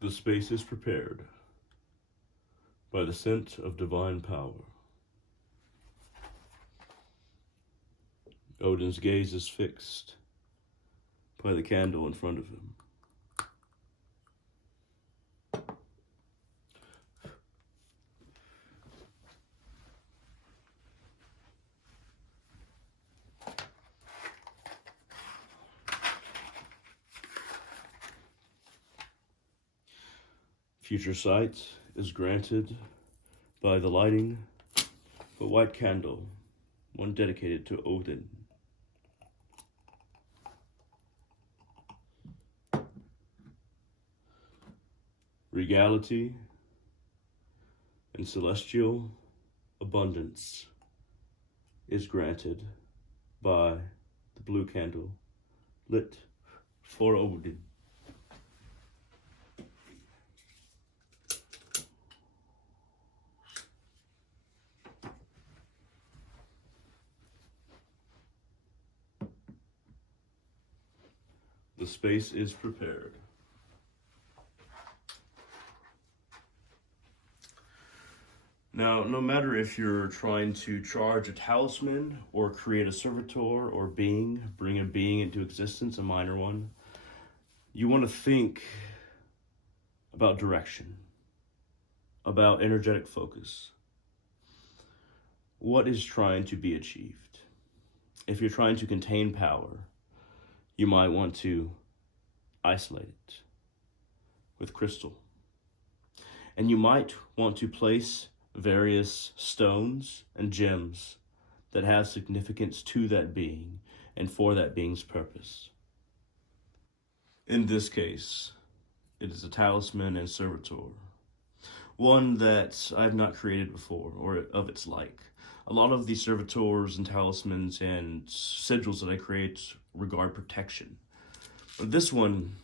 The space is prepared by the scent of divine power. Odin's gaze is fixed by the candle in front of him. Future sight is granted by the lighting of a white candle, one dedicated to Odin. Regality and celestial abundance is granted by the blue candle lit for Odin. The space is prepared. Now, no matter if you're trying to charge a talisman or create a servitor or bring a being into existence, a minor one, you want to think about direction, about energetic focus. What is trying to be achieved? If you're trying to contain power, you might want to isolate it with crystal. And you might want to place various stones and gems that have significance to that being and for that being's purpose. In this case, it is a talisman and servitor, one that I've not created before or of its like. A lot of the servitors and talismans and sigils that I create regard protection. But this one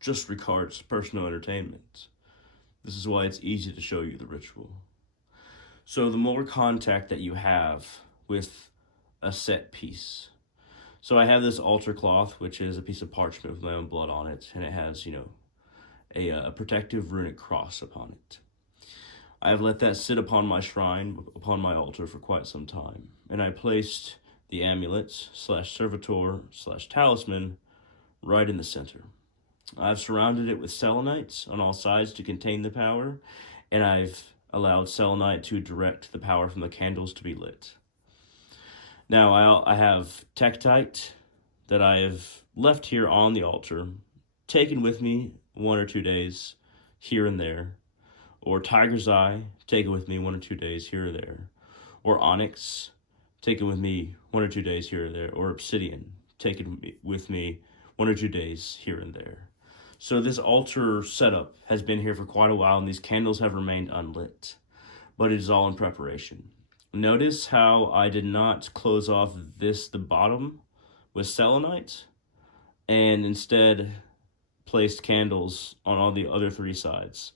just regards personal entertainment. This is why it's easy to show you the ritual. So the more contact that you have with a set piece. So I have this altar cloth, which is a piece of parchment with my own blood on it, and it has, a protective runic cross upon it. I have let that sit upon my shrine, upon my altar for quite some time, and I placed the amulet / servitor / talisman right in the center. I've surrounded it with selenites on all sides to contain the power, and I've allowed selenite to direct the power from the candles to be lit. Now I have tektite that I have left here on the altar, taken with me 1 or 2 days here and there, or tiger's eye, taken with me 1 or 2 days here or there, or onyx, taken with me 1 or 2 days here or there, or obsidian, taken with me 1 or 2 days here and there. So this altar setup has been here for quite a while, and these candles have remained unlit, but it is all in preparation. Notice how I did not close off the bottom with selenite, and instead placed candles on all the other 3 sides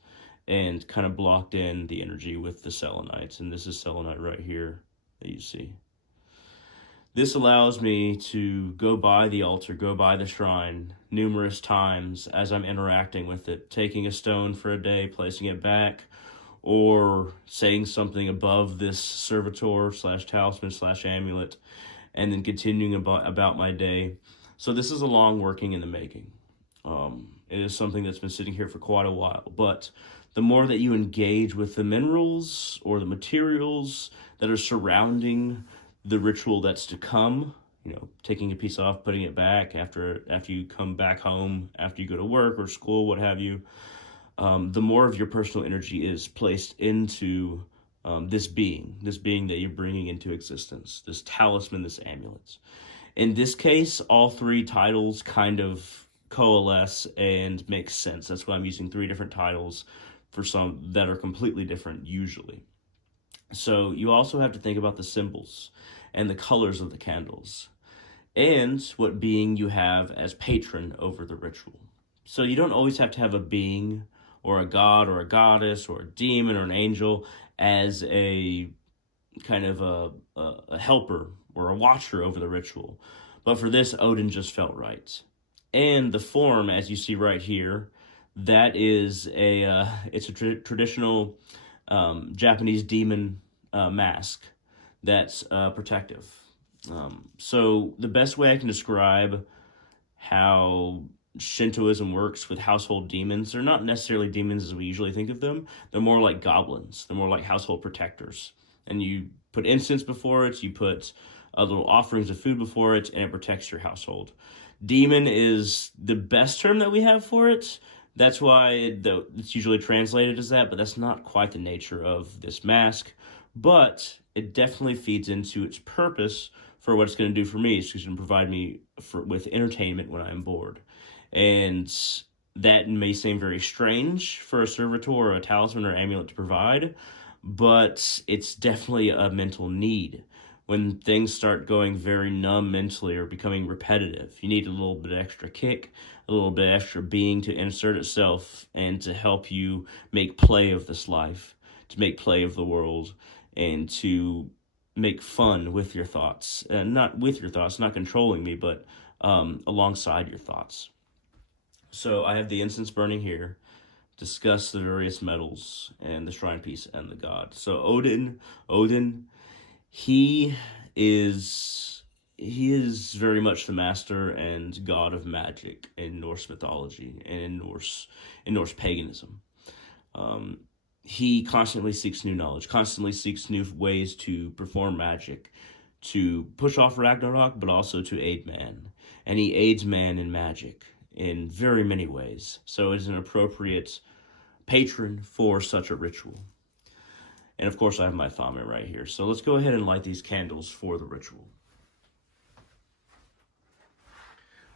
and kind of blocked in the energy with the selenites. And this is selenite right here that you see. This allows me to go by the altar, go by the shrine numerous times as I'm interacting with it, taking a stone for a day, placing it back, or saying something above this servitor / talisman / amulet, and then continuing about my day. So this is a long working in the making. It is something that's been sitting here for quite a while, but the more that you engage with the minerals or the materials that are surrounding the ritual that's to come, taking a piece off, putting it back after you come back home, after you go to work or school, what have you, the more of your personal energy is placed into this being that you're bringing into existence, this talisman, this amulet. In this case, all 3 titles kind of coalesce and make sense. That's why I'm using 3 different titles for some that are completely different usually. So you also have to think about the symbols and the colors of the candles and what being you have as patron over the ritual. So you don't always have to have a being or a god or a goddess or a demon or an angel as a kind of a helper or a watcher over the ritual. But for this, Odin just felt right. And the form, as you see right here, that is it's a traditional Japanese demon mask that's protective. So the best way I can describe how Shintoism works with household demons, they're not necessarily demons as we usually think of them. They're more like goblins. They're more like household protectors. And you put incense before it, you put little offerings of food before it, and it protects your household. Demon is the best term that we have for it. That's why it's usually translated as that, but that's not quite the nature of this mask. But it definitely feeds into its purpose for what it's going to do for me. It's going to provide me with entertainment when I'm bored. And that may seem very strange for a servitor or a talisman or amulet to provide, but it's definitely a mental need. When things start going very numb mentally or becoming repetitive, you need a little bit extra kick, a little bit extra being to insert itself and to help you make play of this life, to make play of the world, and to make fun with your thoughts. Not with your thoughts, not controlling me, but alongside your thoughts. So I have the incense burning here. Discuss the various metals and the shrine piece and the god. So Odin, he is very much the master and god of magic in Norse mythology and in Norse paganism. He constantly seeks new knowledge, constantly seeks new ways to perform magic, to push off Ragnarok, but also to aid man. And he aids man in magic in very many ways. So it's an appropriate patron for such a ritual. And of course I have my thame right here. So let's go ahead and light these candles for the ritual.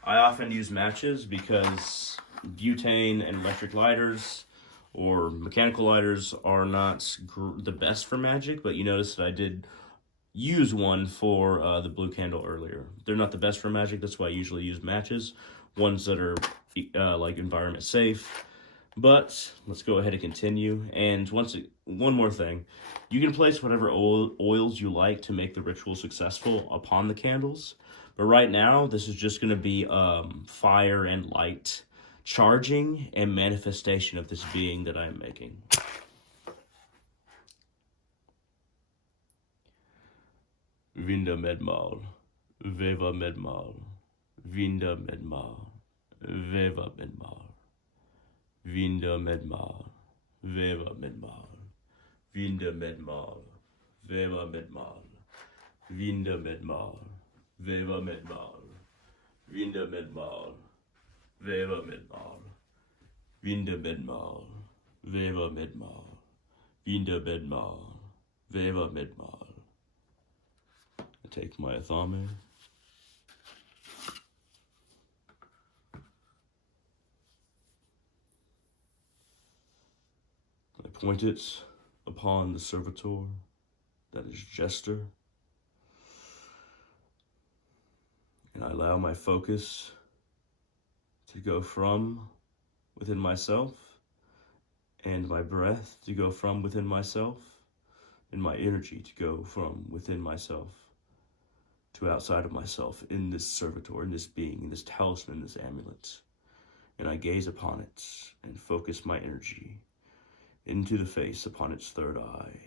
I often use matches because butane and electric lighters or mechanical lighters are not the best for magic, but you notice that I did use one for the blue candle earlier. They're not the best for magic, that's why I usually use matches, ones that are like environment safe. But let's go ahead and continue. And one more thing, you can place whatever oils you like to make the ritual successful upon the candles. But right now, this is just going to be fire and light charging and manifestation of this being that I'm making. Vinda Medmal, Veva Medmal, Vinda Medmal, Veva Medmal, Vinda Medmal, Veva Medmal, Vinda Medmal, Veva Medmal, Vinda Medmal, Veva Medmal, Vinda Medmal, Veva Medmal, Vinda Medmal, Veva Medmal, Vinda Medmal, Veva Medmal. I take my thame. I point it upon the servitor, that is Jester, and I allow my focus to go from within myself, and my breath to go from within myself, and my energy to go from within myself to outside of myself in this servitor, in this being, in this talisman, this amulet. And I gaze upon it and focus my energy into the face upon its third eye.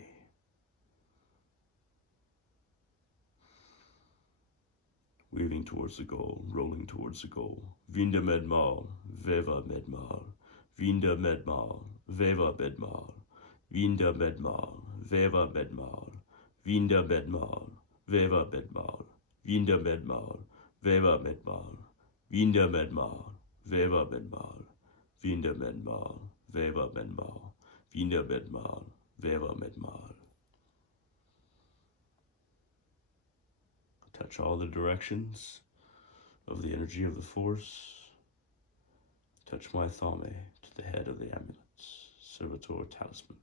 Weaving towards the goal, rolling towards the goal. Vinda Medmal, Veva Medmal, Vinda Medmal, Veva Medmal, Vinda Medmal, Veva Medmal, Vinda Medmal, Veva Medmal, Vinda Medmal, Veva Medmal, Vinda Medmal, Veva Medmal, Vinda Medmal, Veva Medmal, Vinda Medmal, Veva Medmal. Touch all the directions of the energy of the force. Touch my thame to the head of the amulets, Servitor Talisman.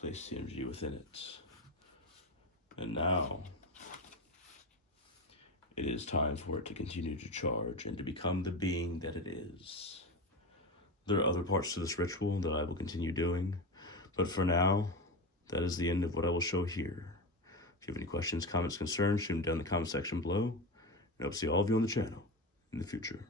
Place the energy within it. And now, it is time for it to continue to charge and to become the being that it is. There are other parts to this ritual that I will continue doing, but for now, that is the end of what I will show here. If you have any questions, comments, concerns, shoot them down in the comment section below, and I'll see all of you on the channel in the future.